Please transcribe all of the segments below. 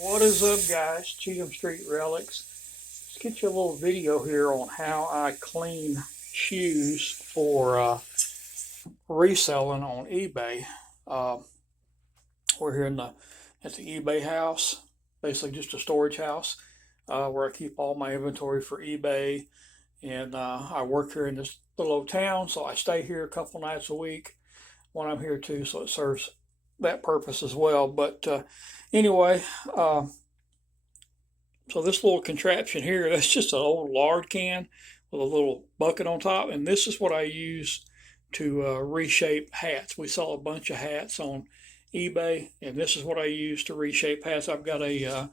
What is up, guys? Cheatham Street Relics. Let's get you a little video here on how I clean shoes for reselling on eBay. Uh, we're here at the eBay house, basically just a storage house where I keep all my inventory for eBay. And I work here in this little old town, so I stay here a couple nights a week when I'm here too, so it serves that purpose as well. But anyway, so this little contraption here, that's just an old lard can with a little bucket on top. And this is what I use to reshape hats. We sell a bunch of hats on eBay, and this is what I use to reshape hats. I've got a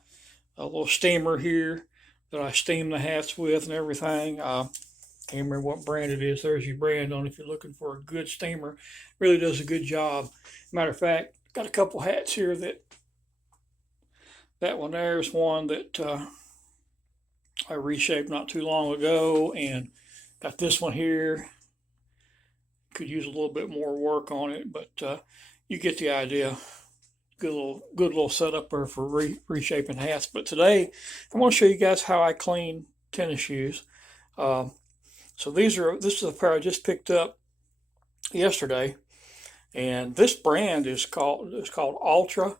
little steamer here that I steam the hats with and everything. Can't remember what brand it is. There's your brand on it if you're looking for a good steamer. Really does a good job. Matter of fact, got a couple hats here that one there is one that I reshaped not too long ago, and got this one here. Could use a little bit more work on it, but you get the idea. Good little setup there for reshaping hats. But today, I'm going to show you guys how I clean tennis shoes. So this is a pair I just picked up yesterday, and this brand is called Altra.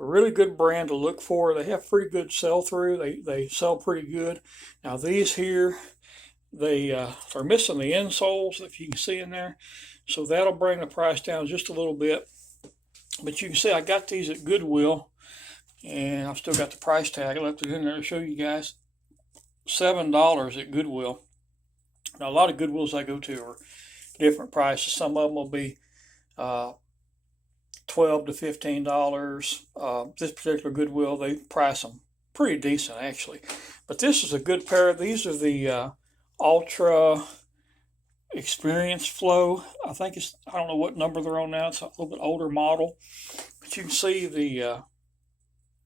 A really good brand to look for. They have pretty good sell through. They sell pretty good. Now these here, they are missing the insoles, if you can see in there, so that'll bring the price down just a little bit. But you can see I got these at Goodwill, and I've still got the price tag. I left it in there to show you guys. $7 at Goodwill. Now a lot of Goodwills I go to are different prices. Some of them will be $12 to $15. This particular Goodwill, they price them pretty decent actually. But this is a good pair. These are the Ultra Experience Flow. I don't know what number they're on now. It's a little bit older model. But you can see the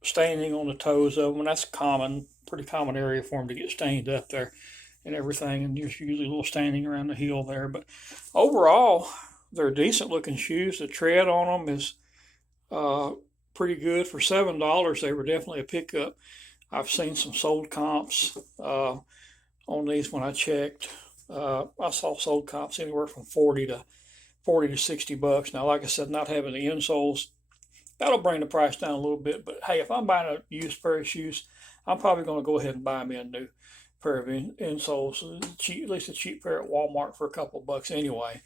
staining on the toes of them, and that's pretty common area for them to get stained up there and everything. And there's usually a little staining around the heel there. But overall, they're decent looking shoes. The tread on them is pretty good. For $7, they were definitely a pickup. I've seen some sold comps on these when I checked. I saw sold comps anywhere from 40 to $60. Now, like I said, not having the insoles, that'll bring the price down a little bit. But hey, if I'm buying a used pair of shoes, I'm probably going to go ahead and buy me a new pair of insoles, at least a cheap pair at Walmart for a couple of bucks anyway,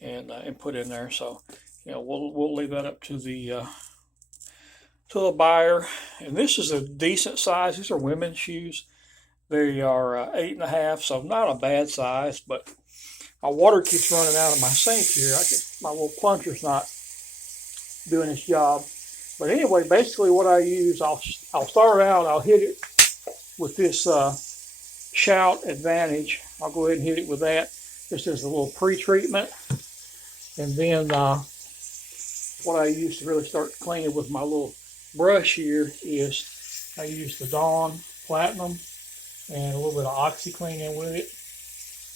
and put in there. So, we'll leave that up to the buyer. And this is a decent size. These are women's shoes. They are 8.5, so not a bad size. But my water keeps running out of my sink here. My little plunger's not doing its job. But anyway, basically what I use, I'll start out. I'll hit it with this Shout Advantage. I'll go ahead and hit it with that. This is a little pre-treatment. And then what I use to really start cleaning with my little brush here is I use the Dawn Platinum and a little bit of OxyClean in with it.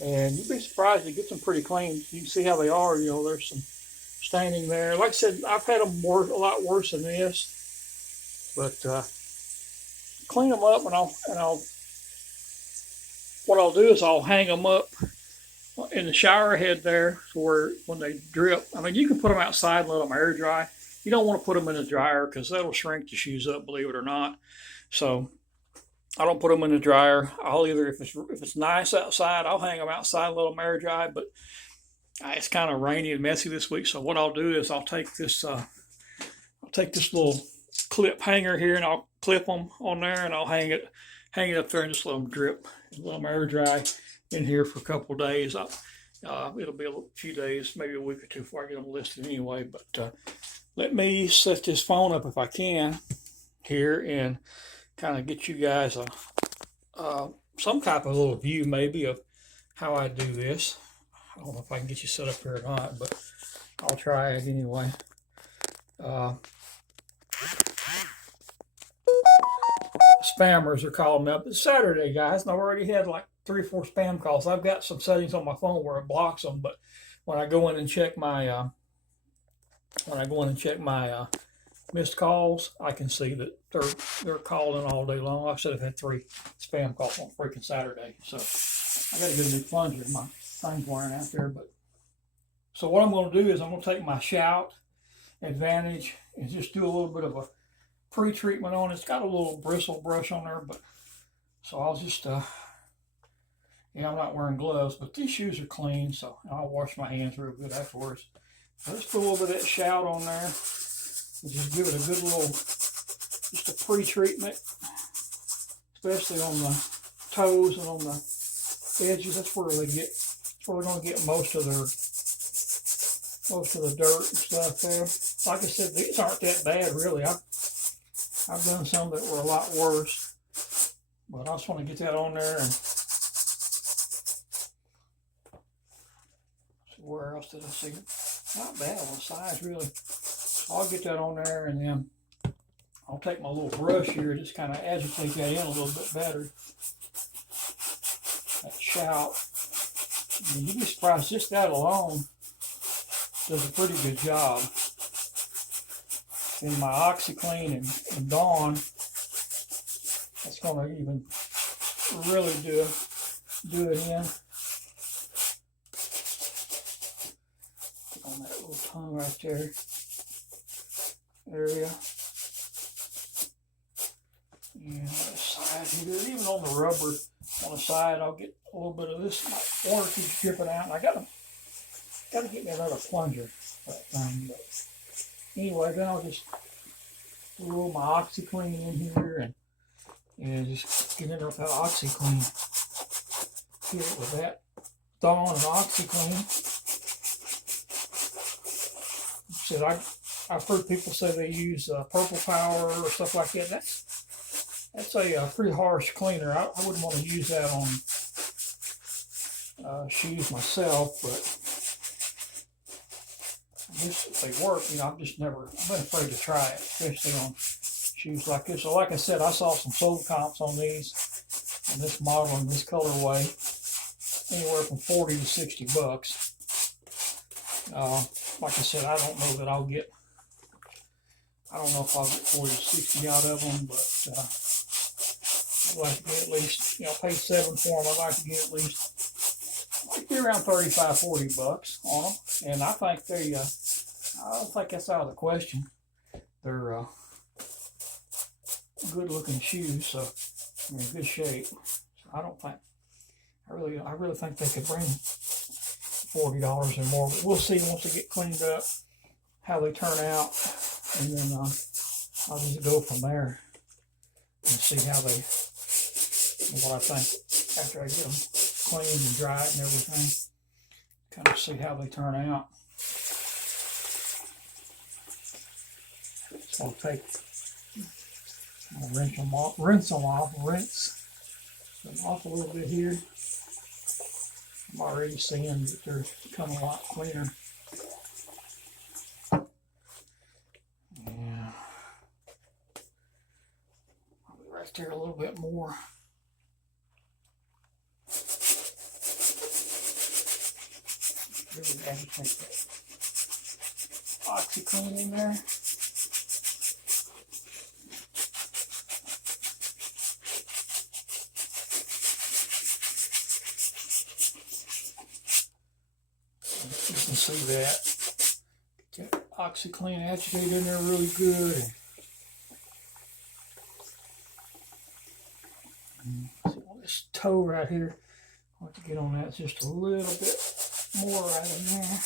And you'd be surprised, it gets them pretty clean. You can see how they are. There's some staining there. Like I said, I've had them a lot worse than this. But clean them up, and what I'll do is I'll hang them up in the shower head there, where when they drip, you can put them outside and let them air dry. You don't want to put them in the dryer because that'll shrink the shoes up, believe it or not. So I don't put them in the dryer. I'll either, if it's nice outside, I'll hang them outside and let them air dry. But it's kind of rainy and messy this week, so what I'll do is I'll take this little clip hanger here, and I'll clip them on there, and I'll hang it up there and just let them drip, let them air dry in here for a couple of days. It'll be a few days, maybe a week or two before I get them listed anyway. But let me set this phone up if I can here and kind of get you guys some type of little view maybe of how I do this. I don't know if I can get you set up here or not, but I'll try it anyway. Spammers are calling me up. It's Saturday, guys, and I've already had like 3 or 4 spam calls. I've got some settings on my phone where it blocks them, but when I go in and check my missed calls, I can see that they're calling all day long. Like I said, I've had 3 spam calls on freaking Saturday, so I got to get a new plunger. My thing's wearing out there, but so what I'm going to do is I'm going to take my Shout Advantage and just do a little bit of a pre-treatment on it. It's got a little bristle brush on there, but so I'll just yeah, I'm not wearing gloves, but these shoes are clean, so I'll wash my hands real good afterwards. So let's put a little bit of that Shout on there. And just give it a good little, just a pre-treatment, especially on the toes and on the edges. That's where they get, that's where we're going to get most of the dirt and stuff there. Like I said, these aren't that bad really. I've done some that were a lot worse, but I just want to get that on there. And where else did I see it? Not bad on the sides really. So I'll get that on there, and then I'll take my little brush here, just kind of agitate that in a little bit better. That Shout. And you'd be surprised, just that alone does a pretty good job. And my OxyClean and Dawn, that's going to even really do it in. On that little tongue right there area. And the side here, even on the rubber on the side, I'll get a little bit of this. My water keeps dripping out, and I gotta get me another plunger. But anyway, then I'll just roll my OxyClean in here and just get it up that OxyClean. Get it with that Dawn and OxyClean. Said I've heard people say they use Purple Power or stuff like that. That's a pretty harsh cleaner. I wouldn't want to use that on shoes myself, but I guess if they work, you know, I've been afraid to try it, especially on shoes like this. So like I said, I saw some sold comps on these, on this model and this colorway, anywhere from 40 to 60 bucks. Like I said, I don't know if I'll get 40 to 60 out of them, but I'd like to get at least, you know, pay $7 for them. I'd like to get at least, like, be around 35, 40 bucks on them. And I think I don't think that's out of the question. They're good looking shoes, so they're in good shape. So I really think they could bring $40 or more, but we'll see once they get cleaned up how they turn out, and then I'll just go from there and see what I think after I get them cleaned and dried and everything. Kind of see how they turn out. So I'll rinse them off a little bit here. I'm already seeing that they're becoming a lot cleaner. Yeah. I'll be right there a little bit more. Really agitate that OxyClean in there. See that. Get that OxyClean agitated in there really good. See on this toe right here, I want to get on that just a little bit more right in there.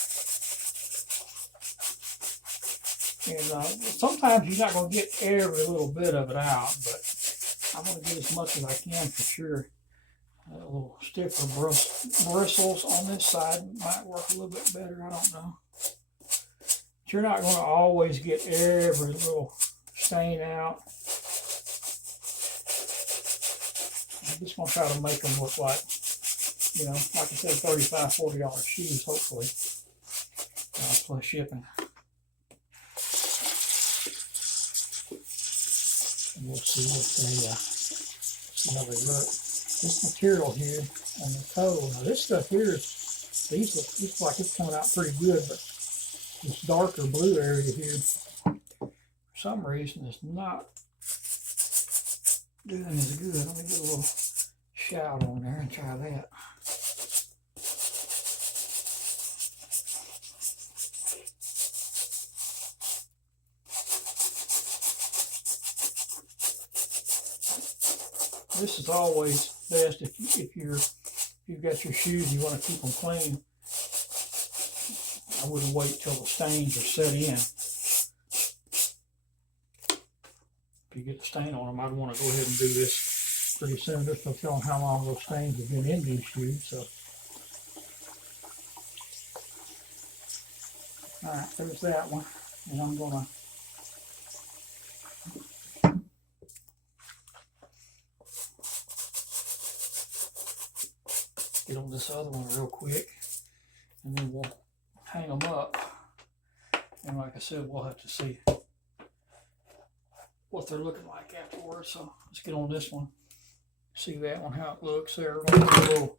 And sometimes you're not going to get every little bit of it out, but I'm going to get as much as I can for sure. A little stiffer bristles on this side might work a little bit better. I don't know. But you're not going to always get every little stain out. I'm just going to try to make them look like, you know, like I said, $35, $40 shoes, hopefully, plus shipping. And we'll see how they look. This material here on the toe, now this stuff here, looks like it's coming out pretty good, but this darker blue area here, for some reason it's not doing as good. Let me get a little shout on there and try that. This is always best if you've got your shoes and you want to keep them clean. I wouldn't wait till the stains are set in. If you get the stain on them, I'd want to go ahead and do this pretty soon. Just to tell them how long those stains have been in these shoes. So, all right, there's that one, and I'm gonna get on this other one real quick, and then we'll hang them up. And like I said, we'll have to see what they're looking like afterwards. So let's get on this one. See that one, how it looks there. We're going to do a little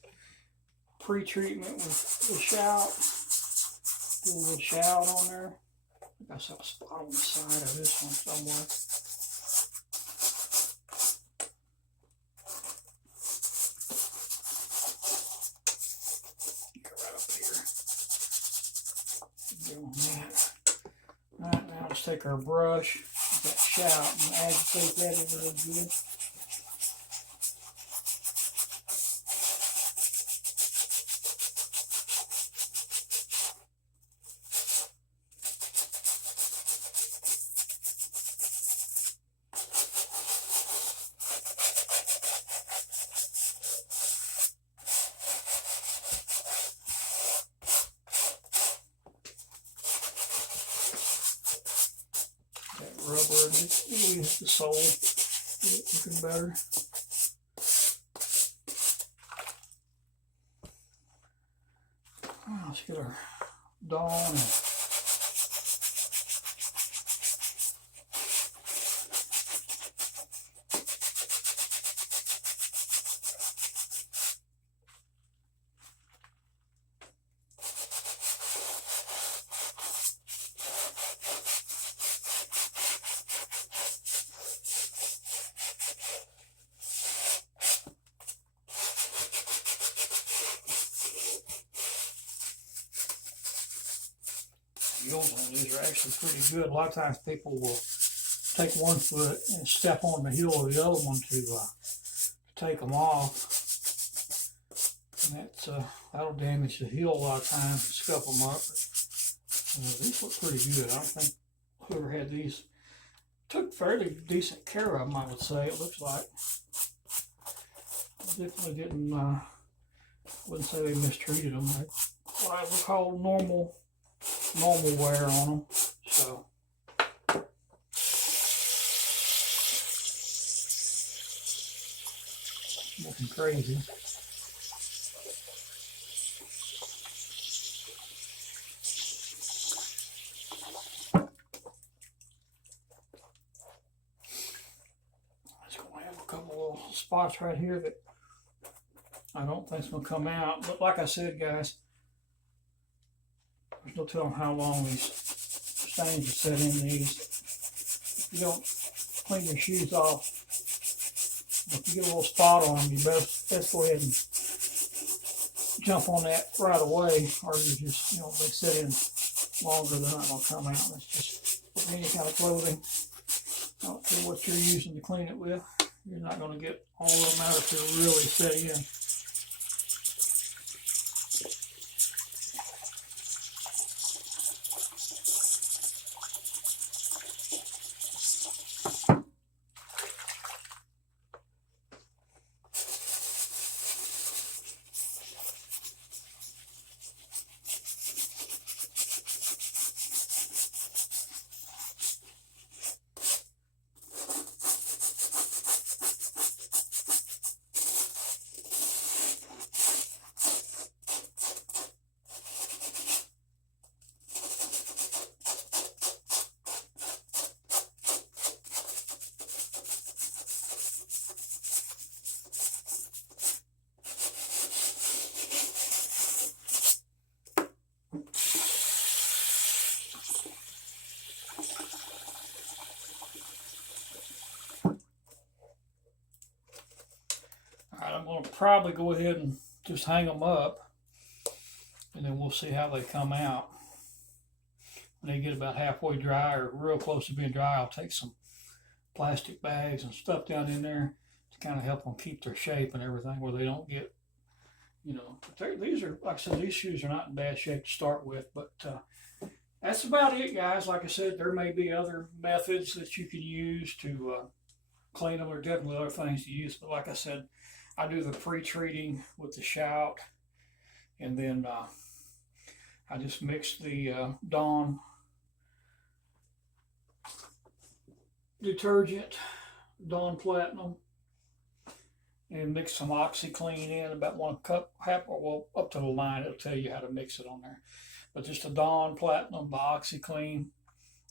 pre-treatment with shout. Do a little shout on there. I think I saw a spot on the side of this one somewhere. Get right up here. Get on that. All right, now let's take our brush, that shout, and agitate that in real good. Rubber, just use the sole, get it looking better. Let's get our Dawn. Heels on these are actually pretty good. A lot of times people will take one foot and step on the heel of the other one to take them off. And that's that'll damage the heel a lot of times and scuff them up. But, these look pretty good. I don't think whoever had these took fairly decent care of them, I would say. It looks like. Definitely didn't, wouldn't say they mistreated them. They what I would call normal wear on them. So nothing crazy. It's going to have a couple little spots right here that I don't think it's going to come out. But like I said, guys, there's no telling how long these stains are set in these. If you don't clean your shoes off, if you get a little spot on them, you best go ahead and jump on that right away, or you just, they set in longer, they're not going to come out. It's just with any kind of clothing. I don't care what you're using to clean it with, you're not going to get all of them out if they're really set in. I'm going to probably go ahead and just hang them up, and then we'll see how they come out. When they get about halfway dry or real close to being dry, I'll take some plastic bags and stuff down in there to kind of help them keep their shape and everything, where they don't get, these are, like I said, these shoes are not in bad shape to start with, but that's about it, guys. Like I said, there may be other methods that you can use to clean them. There are definitely other things to use, but like I said, I do the pre-treating with the Shout, and then I just mix the Dawn detergent, Dawn Platinum, and mix some OxyClean in, about 1 cup, well, up to the line. It'll tell you how to mix it on there. But just the Dawn Platinum, the OxyClean,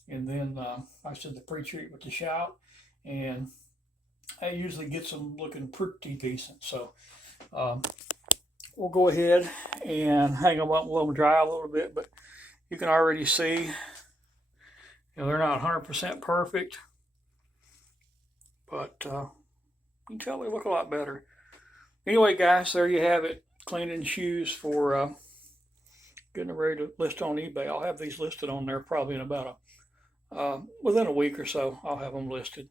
and then like I said, the pre-treat with the Shout, and that usually gets them looking pretty decent. So we'll go ahead and hang them up and let them dry a little bit, but you can already see, they're not 100% perfect, but you can tell they look a lot better. Anyway, guys, there you have it. Cleaning shoes for getting ready to list on eBay. I'll have these listed on there probably in about within a week or so. I'll have them listed.